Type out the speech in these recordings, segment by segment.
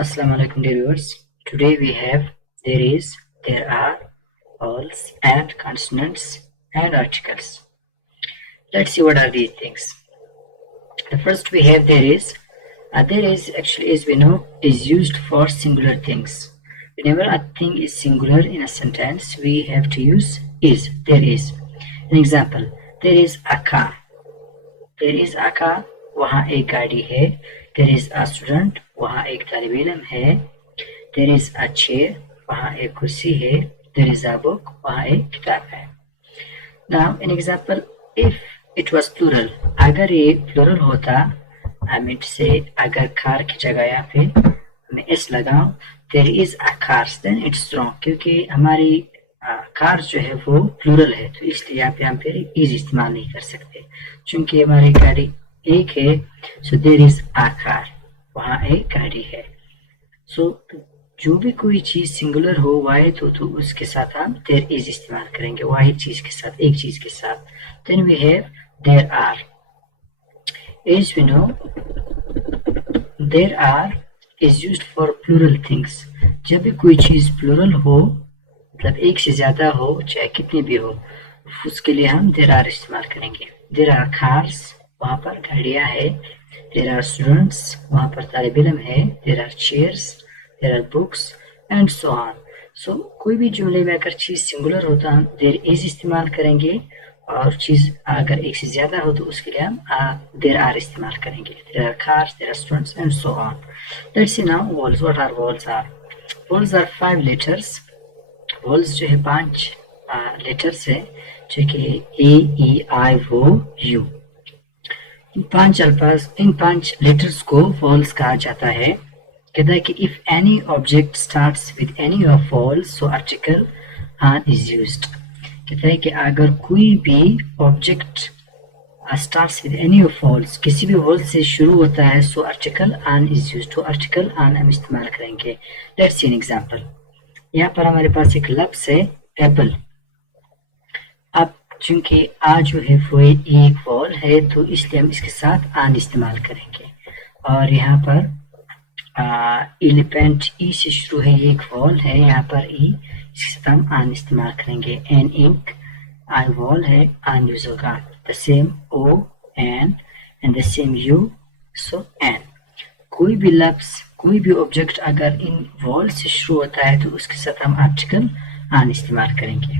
Assalamu alaikum dear viewers. Today we have there is, there are, vowels and consonants and articles. Let's see what are these things. The first we have there is. There is actually, as we know, is used for singular things. Whenever a thing is singular in a sentence, we have to use is. There is. An example, there is a car. There is a car. वहाँ एक गाड़ी है. There is a student. वहाँ एक तालिब इल्म है. There is a chair. वहाँ एक कुर्सी है. There is a book. वहाँ एक किताब है. Now an example, if it was plural, अगर ये plural होता, I mean to say अगर car की जगह यहाँ पे मैं s लगाऊं, there is a cars, then it's wrong, क्योंकि हमारी cars जो है वो plural है, तो इसलिए यहाँ पे हम फिर is इस्तेमाल नहीं कर सकते, चूंकि हमारी गाड़ी एक है. So there is a car, वहाँ एक गाड़ी है. So जो भी कोई चीज सिंगुलर हो, वाहिद हो, तो उसके साथ हम देयर इज इस्तेमाल करेंगे, वाहिद चीज के साथ, एक चीज के साथ. Then we have there are. As we know, there are is used for plural things. जब भी कोई चीज प्लूरल हो, मतलब एक से ज्यादा हो, चाहे कितनी भी हो, उसके लिए हम देयर आर इस्तेमाल करेंगे. देयर आर कार्स, वहाँ पर गाड़ियां है. देयर आर स्टूडेंट्स, वहाँ पर तालिब इल्म है. There are chairs, there are books and so on. So कोई भी जुमले में अगर चीज सिंगुलर होता हम there is इस्तेमाल करेंगे, और चीज अगर एक से ज्यादा हो तो उसके लिए हम there are इस्तेमाल करेंगे. There are cars, there are students and so on. Let's see now vowels. What are vowels are? Vowels are 5 letters. Vowels जो है 5 letters है, जो कि A, E, I, O, U. In 5 letters को vowels कहा जाता है. कहता है कि if any object starts with any of vowels, so article an is used. कहता है कि अगर कोई भी object starts with any of vowels, किसी भी vowel से शुरू होता है, so article an is used. तो article an हम इस्तेमाल करेंगे. Let's see an example. यहाँ पर हमारे पास एक लफ्ज़ है apple. अब चूंकि आ जो है वो एक vowel है, तो इसलिए हम इसके साथ an इस्तेमाल करेंगे. और यहाँ पर एलिफेंट ई से शुरू है, ये एक वॉल है, यहाँ पर ई, इसके साथ हम आन इस्तेमाल करेंगे. एन इंक, आई वॉल है, आन यूज होगा. The same O N and the same U, so an. कोई भी लफ्ज, कोई भी ऑब्जेक्ट अगर इन वॉल से शुरू होता है, तो उसके साथ हम आर्टिकल आन इस्तेमाल करेंगे.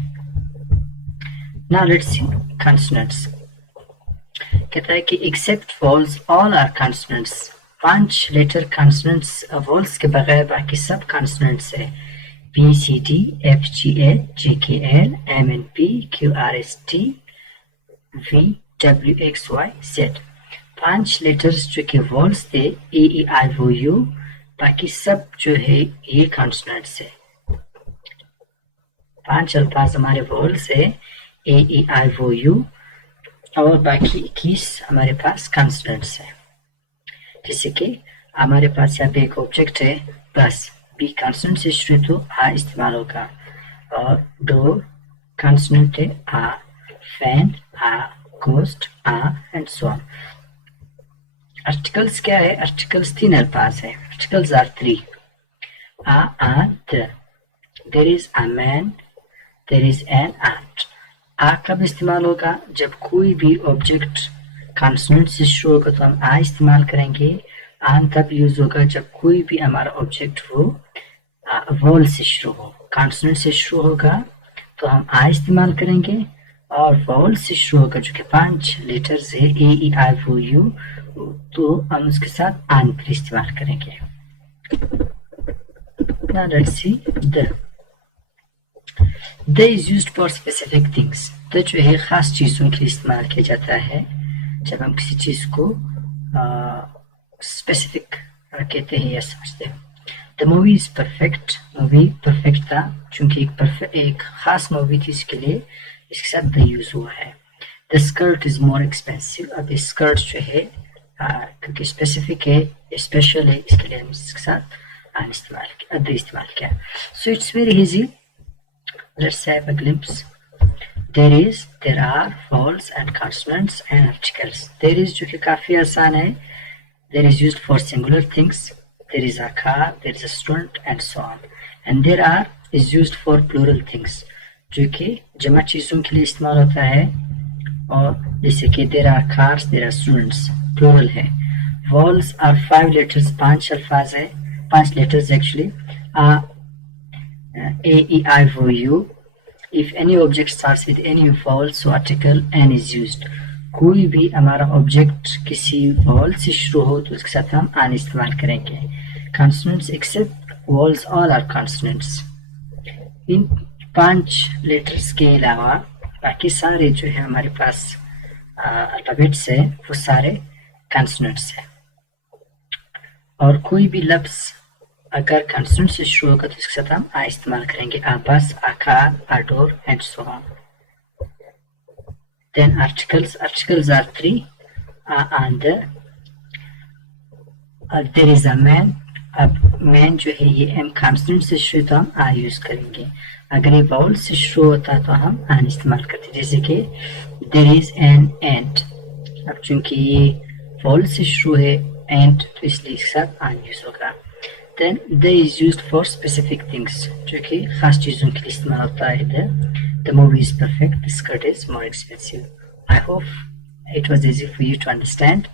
Now let's see consonants. कहता है कि except vowels all are consonants. 5 letter consonants vowels के बगैर बाकी सब कंसोनेंट्स है. B C D F G H J K L M N P Q R S T V W X Y Z. 5 letters जो कि walls थे, ए ई आई ओ you, बाकी सब जो है ये कंसोनेंट्स है. 5 अल्फाज हमारे वॉल्स है, ए ई आई ओ यू, और बाकी 21 हमारे पास कंसोनेंट्स है. जैसे कि हमारे पास यहाँ पे एक ऑब्जेक्ट है बस, बी कंसोनेंट से शुरू तो आ इस्तेमाल होगा, और डोर कंसोनेंट है a, fan a, ghost a and so on. Articles क्या है? आर्टिकल्स 3 अल्फाज है. Articles are 3. A the. There is a man, there is an art. A कब इस्तेमाल होगा? जब कोई भी ऑब्जेक्ट कंसोनेंट से शुरू होगा तो हम आ इस्तेमाल करेंगे. आन तब यूज होगा जब कोई भी हमारा ऑब्जेक्ट वो वॉल से शुरू हो. कंसोनेंट से शुरू होगा तो हम आ इस्तेमाल करेंगे, और वॉल से शुरू होगा जो कि 5 लेटर्स है, ए ई आई ओ यू, तो हम उसके साथ आन पर इस्तेमाल करेंगे. Now let's see the. The is used for specific things. The जो है खास चीजों के लिए इस्तेमाल किया जाता है. जब हम किसी चीज को स्पेसिफिक कहते हैं या समझते हैं. The movie is perfect. Movie perfect था क्योंकि एक खास मूवी थी, इसके लिए इसके साथ द यूज हुआ है. The skirt is more expensive. अब स्कर्ट जो है क्योंकि स्पेसिफिक है, स्पेशल है, इसके लिए हम इसके साथ इस्तेमाल किया. So it's very easy. Let's have a glimpse. There is, there are, vowels and consonants and articles. There is जो कि काफी आसान है. There is used for singular things. there is a car, there is a student, and so on. And there are is used for plural things, जो कि जमा चीज़ों के लिए इस्तेमाल होता है. और जैसे कि there are cars, there are students, plural है. Vowels are 5 letters, 5 अल्फाज है, 5 letters actually. A, E, I, O, U. If any object starts with any vowel, so article N is used. कोई भी हमारा ऑब्जेक्ट किसी वॉल से शुरू हो तो उसके साथ हम आन इस्तेमाल करेंगे. Consonants except vowels all are consonants. इन 5 लेटर्स के अलावा बाकी सारे जो है हमारे पास अल्फाबेट्स है वो सारे कॉन्सोनेंट्स है. और कोई भी लफ्ज अगर कॉन्सोनेंट से शुरू होगा तो इसके साथ हम आ इस्तेमाल करेंगे. A bus, a car, a door and so on. Then articles are 3. And there is a man. अब मैन जो है ये एम कॉन्सोनेंट से शुरू तो हम आ यूज करेंगे. अगर ये बाउल से शुरू होता है तो हम आन इस्तेमाल करते हैं, जैसे कि देयर इज एन एंट. अब चूंकि ये बाउल से शुरू है एंट तो इसलिए इसके साथ आन यूज होगा. Then they is used for specific things, जो कि खास चीज़ों के लिए इस्तेमाल होता है. The movie is perfect, the skirt is more expensive. I hope it was easy for you to understand.